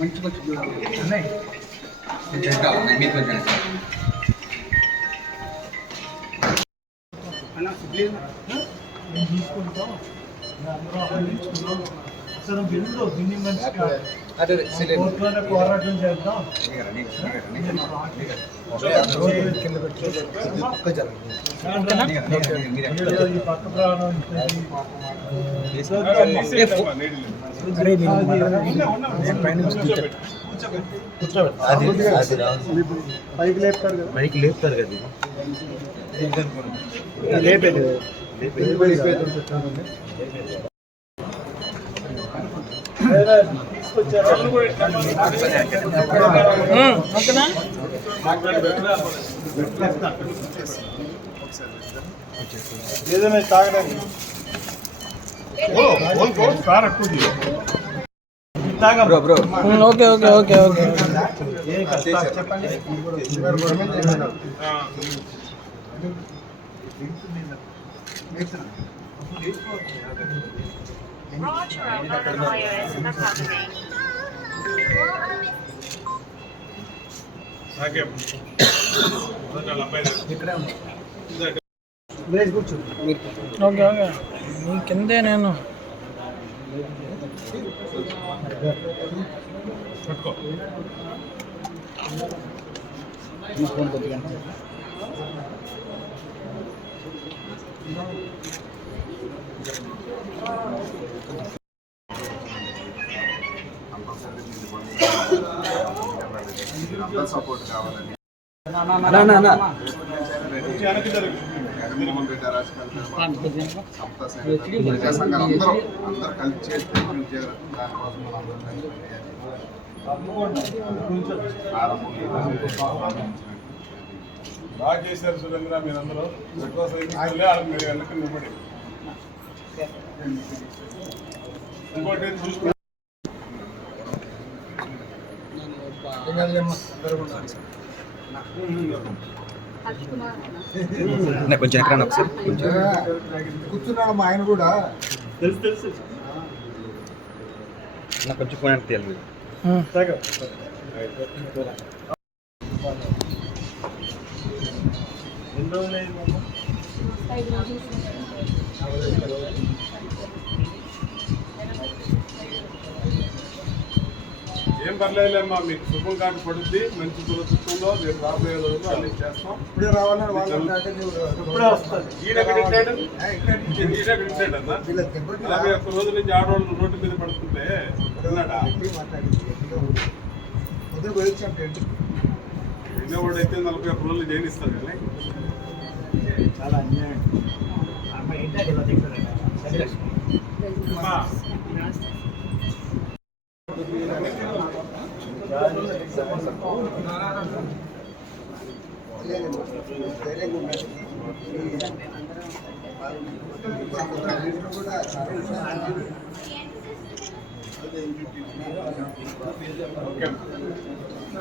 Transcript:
మంచి మంచి చూసుకుంటాం అసలు బిల్లు దీన్ని మంచిగా కోర్టులోనే పోరాటం చేద్దాం. ఈ పక్క ప్రాణం పైకి లేపుతారు కదా, పైకి లేపుతారు కదా, లేపేది ఏదైనా తాగడానికి ఓకే ఓకే ఓకే ఓకే చెప్పండి. ఓకే ఓకే నీ కిందే నేను సపోర్ట్ కావాలని జగన్మోహన్ రెడ్డి ప్రజా సంఘాలు అందరూ కలిసి చేసి దానికోసం బాగా చేశారు సురేంద్ర. మీరందరూ నిలబడి ఇంకోటి చూసుకో. కొంచెం ఎక్కడ ఒకసారి కూర్చున్నాడు మా ఆయన కూడా తెలుసు తెలుసు. నాకు కొంచెం ఫోన్ అంటే తెలియదు. ఏం పర్లేదులేమ్మా, మీకు శుభం కార్డు పడుద్ది. మంచి దురదృష్టంలో మీరు రాబోయే రోజులు అన్ని చేస్తాం. ఇప్పుడే రావాలని ఇప్పుడే వస్తుంది. యాభై ఒక్క రోజుల నుంచి ఆడవాళ్ళు రోడ్డు మీద పడుతుంటే వినేవాడు అయితే 41 రోజులు జైనిస్తారు కానీ చాలా అన్యాయం. ఓకే.